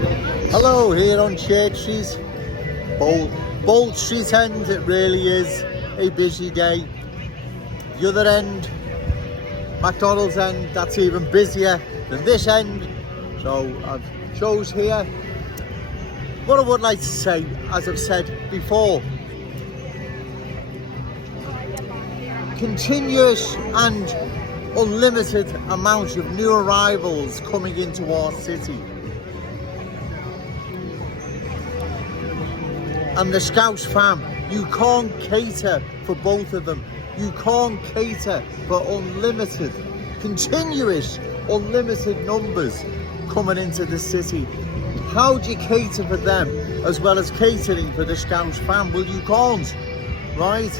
Hello, here on Church Street, Bold Street End. It really is a busy day. The other end, McDonald's end, that's even busier than this end. So I've chose here. What I would like to say, as I've said before, continuous and unlimited amount of new arrivals coming into our city. And the Scouse fam, you can't cater for both of them. You can't cater for unlimited, continuous, unlimited numbers coming into the city. How do you cater for them as well as catering for the Scouse fam? Well, you can't, right?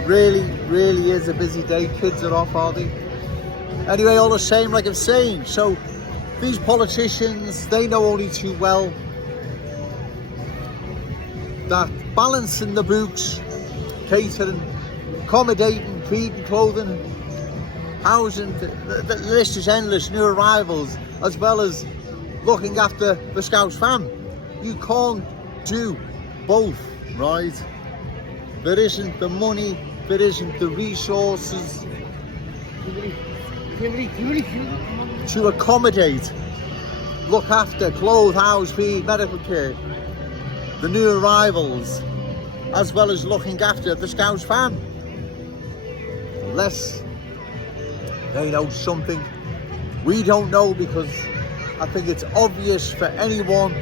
It really is a busy day. Kids are off, are they? Anyway, all the same, like I'm saying, so these politicians, they know only too well that balancing the books, catering, accommodating, feeding, clothing, housing, the list is endless, new arrivals, as well as looking after the Scouse fam. You can't do both, right? There isn't the money, there isn't the resources to accommodate, look after, clothe, house, feed, medical care, the new arrivals, as well as looking after the Scouse fam. Unless they know something we don't know, because I think it's obvious for anyone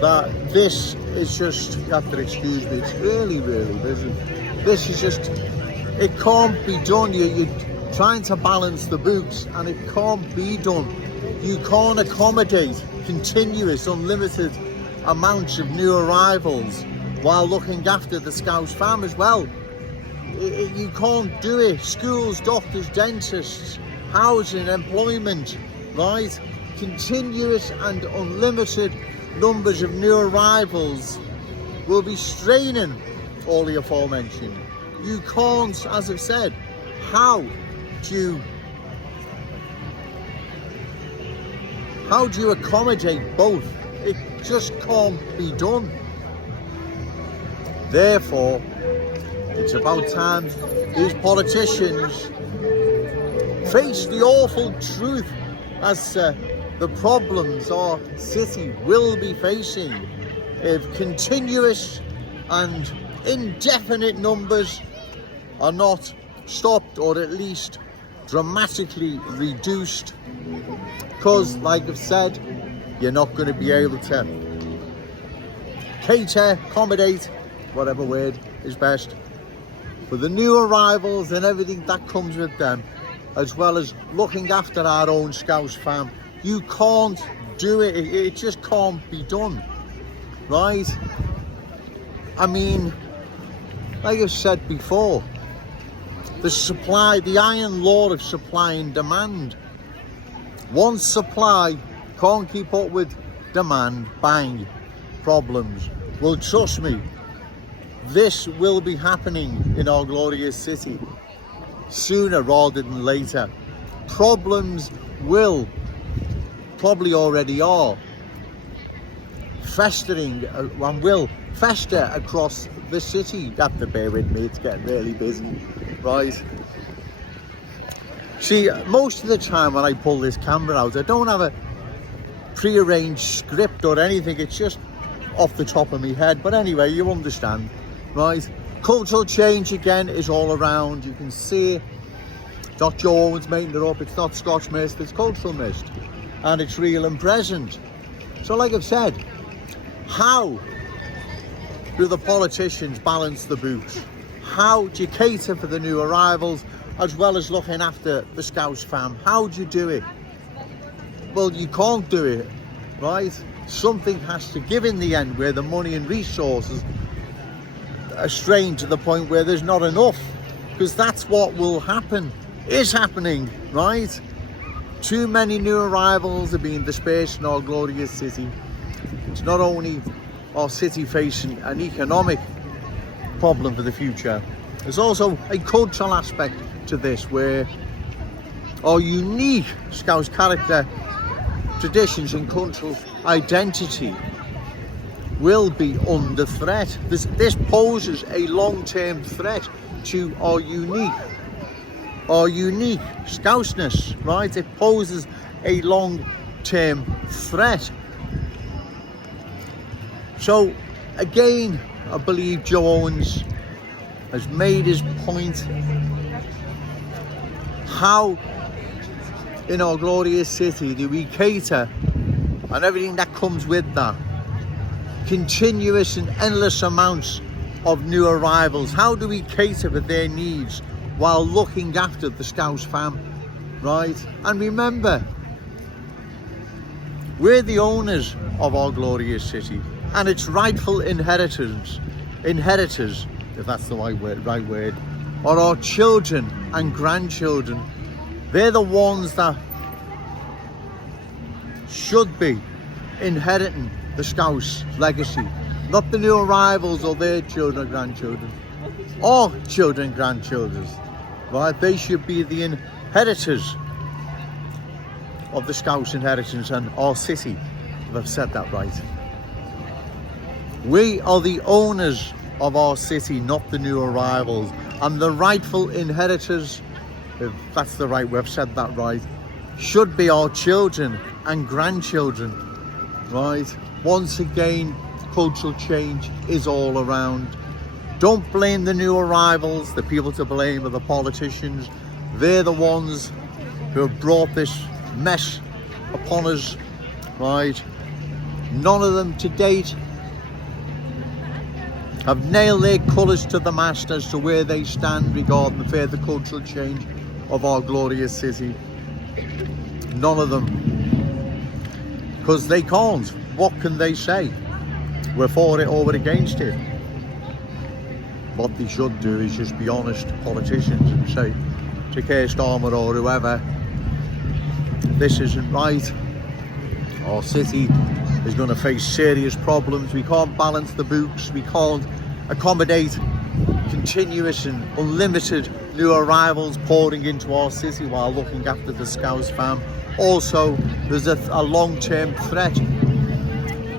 that this is just, you have to excuse me, it's really busy. This is just, it can't be done. You're trying to balance the books and it can't be done. You can't accommodate continuous, unlimited amounts of new arrivals while looking after the Scouse fam as well. You can't do it. Schools, doctors, dentists, housing, employment, right? Continuous and unlimited numbers of new arrivals will be straining all the aforementioned. You can't, as I've said, how do you accommodate both? It just can't be done. Therefore, it's about time these politicians face the awful truth as the problems our city will be facing if continuous and indefinite numbers are not stopped, or at least dramatically reduced, because like I've said, you're not going to be able to cater, accommodate, whatever word is best, for the new arrivals and everything that comes with them, as well as looking after our own Scouse fam. You can't do it. It just can't be done, right? I mean, like I've said before, the iron law of supply and demand. Once supply can't keep up with demand, bang, problems. Well, trust me, this will be happening in our glorious city sooner rather than later. Problems will, probably already are, festering and will fester across the city. You have to bear with me, it's getting really busy, right? See, most of the time when I pull this camera out, I don't have a pre-arranged script or anything, it's just off the top of my head. But anyway, you understand, right? Cultural change again is all around. You can see it's not Joe Owens making it up, it's not Scotch mist, it's cultural mist, and it's real and present. So like I've said, how do the politicians balance the books? How do you cater for the new arrivals as well as looking after the Scouse fam? How do you do it? Well, you can't do it, right? Something has to give in the end, where the money and resources are strained to the point where there's not enough, because that's what will happen, is happening, right? Too many new arrivals are being dispersed in our glorious city. It's not only our city facing an economic problem for the future, there's also a cultural aspect to this, where our unique Scouse character, traditions and cultural identity will be under threat. This poses a long-term threat to our unique Scouseness, right? It poses a long-term threat. So again, I believe Joe Owens has made his point. How in our glorious city do we cater, and everything that comes with that, continuous and endless amounts of new arrivals? How do we cater for their needs while looking after the Scouse fam, right? And remember, we're the owners of our glorious city, and its rightful inheritors, if that's the right word, are our children and grandchildren. They're the ones that should be inheriting the Scouse legacy, not the new arrivals or their children or grandchildren, or children and grandchildren, right? They should be the inheritors of the Scouse inheritance and our city, if I've said that right. We are the owners of our city, not the new arrivals, and the rightful inheritors, if that's the right way, I've said that right, should be our children and grandchildren, right? Once again, cultural change is all around. Don't blame the new arrivals. The people to blame are the politicians. They're the ones who have brought this mess upon us, right? None of them to date have nailed their colours to the mast as to where they stand regarding the further cultural change of our glorious city. None of them. Because they can't. What can they say? We're for it or we're against it. What they should do is just be honest, politicians, and say to Keir Starmer or whoever, this isn't right. Our city is going to face serious problems. We can't balance the books. We can't accommodate continuous and unlimited new arrivals pouring into our city while looking after the Scouse fam. Also, there's a long-term threat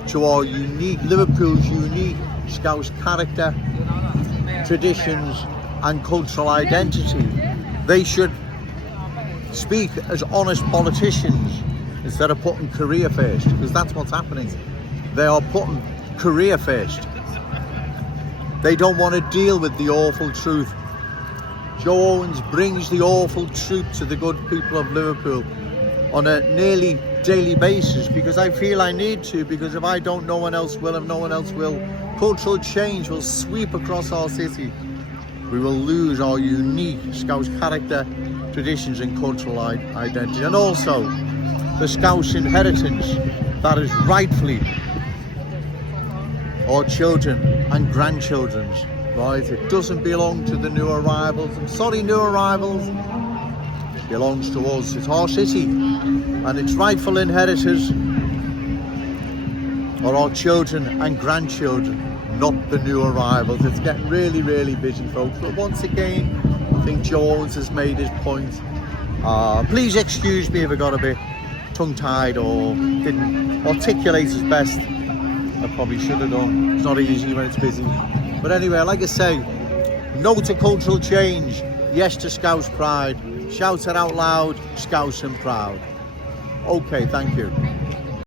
to our Liverpool's unique Scouse character, traditions and cultural identity. They should speak as honest politicians instead of putting career first, because that's what's happening. They are putting career first. They don't want to deal with the awful truth. Joe Owens brings the awful truth to the good people of Liverpool on a nearly daily basis, because I feel I need to, because if I don't, no one else will. If no one else will, cultural change will sweep across our city. We will lose our unique Scouse character, traditions and cultural identity, and also the Scouse inheritance that is rightfully our children and grandchildren's, right? It doesn't belong to the new arrivals. I'm sorry, new arrivals. It belongs to us. It's our city, and its rightful inheritors are our children and grandchildren, not the new arrivals. It's getting really, really busy, folks. But once again, I think Joe Owens has made his point. Please excuse me if I got a bit tongue-tied or didn't articulate as best I probably should have done. It's not easy when it's busy. But anyway, like I say, no to cultural change, yes to Scouse pride. Shout it out loud, Scouse and proud. Okay, thank you.